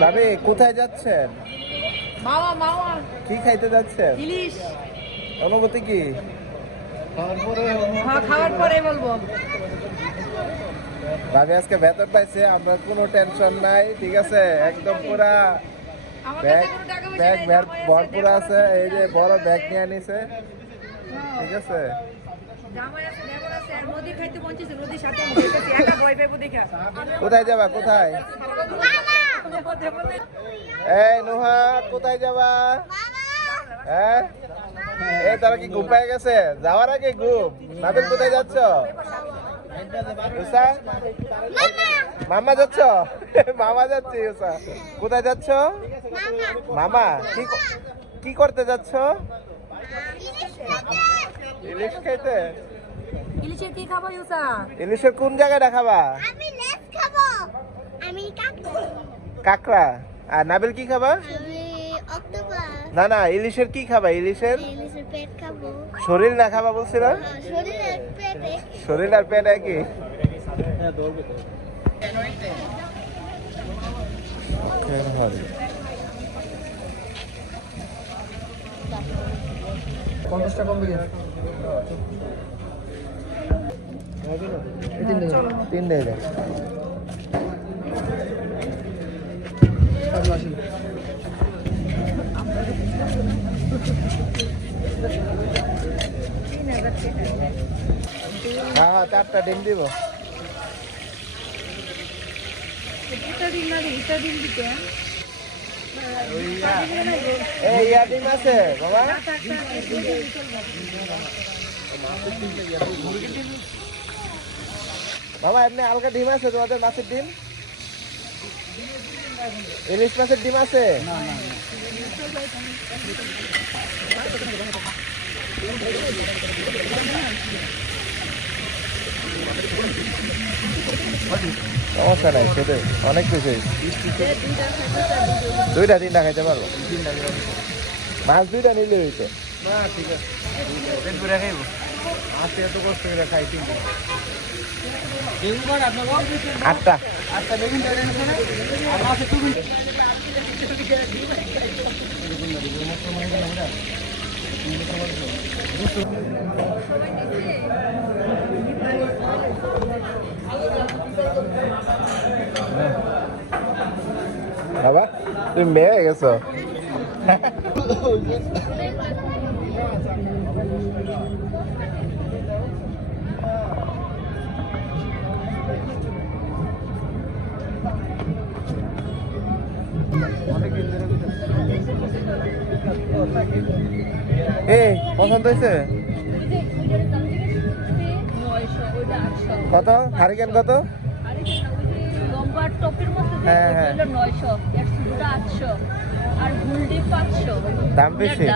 ভাবি কোথায় যাচ্ছেন? মাওয়া মাওয়া কি খাইতে যাচ্ছেন? ইলিশ। অনুভূতি কি? খাওয়ার পরে বলবো। ভাবি আজকে বেতন পাইছে, আমরা কোনো টেনশন নাই, ঠিক আছে? একদম পুরা আমার ব্যাগ কাছে কোনো টাকা পয়সা ব্যাগ নাই, ভরপুর আছে। এই যে বড় ব্যাগ নিয়ে নিছে, ঠিক আছে? জামাই আছে, দেবর আছে, আর নদীর খাইতে পৌঁছেছে, নদীর সাথে আমি দেখেছি, একা ভয় পাইবো দেখা। কোথায় যাবা? কোথায়? এই নুহা, কোথায় যাবা? হ্যাঁ, এই তারা কি ঘুম পেয়ে গেছে? যাওয়ার আগে ঘুম। নাবিল কোথায় যাচ্ছ? ইউসা? মামা যাচ্ছ? মামা যাচ্ছে ইউসা। কোথায় যাচ্ছ? মামা কি করতে যাচ্ছ? ইলিশ খাইতে? ইলিশের কি খাবো ইউসা? ইলিশের কোন জায়গায় খাবা? আমি লেস খাবো। আমি কাকড়া। কাকড়া। আর নাবিল কি খাবা? আমি অক্টোপাস। না না, ইলিশের কি খাবা? ইলিশের ইলিশের পেট খাবো। শরীর না খাবা বলছিল? শরীরের পেটে। শরীর আর পেট একই? পঞ্চাশটা কম দিকে তিন দেয়। হ্যাঁ, 4টা ডিম দিব। এই ডিম আছে বাবা? বাবা এমনি হালকা ডিম আছে তোমাদের? মাছের ডিম, ইলিশ মাছের ডিম আছে? সমস্যা নাই, সেটা অনেক কিছু। 2টা 3টা খাইতে পারবো। মাছ 2টা নিলে হইতো। ঠিক আছে, খাইবো। আজকে এত কষ্ট করে খাই 3টা। 8টা। বাবা তুমি মেয়ে হয়ে গেছো। এই পছন্দ হয়েছে? কত হারিকেন? কত? হ্যাঁ হ্যাঁ, দাম বেশি।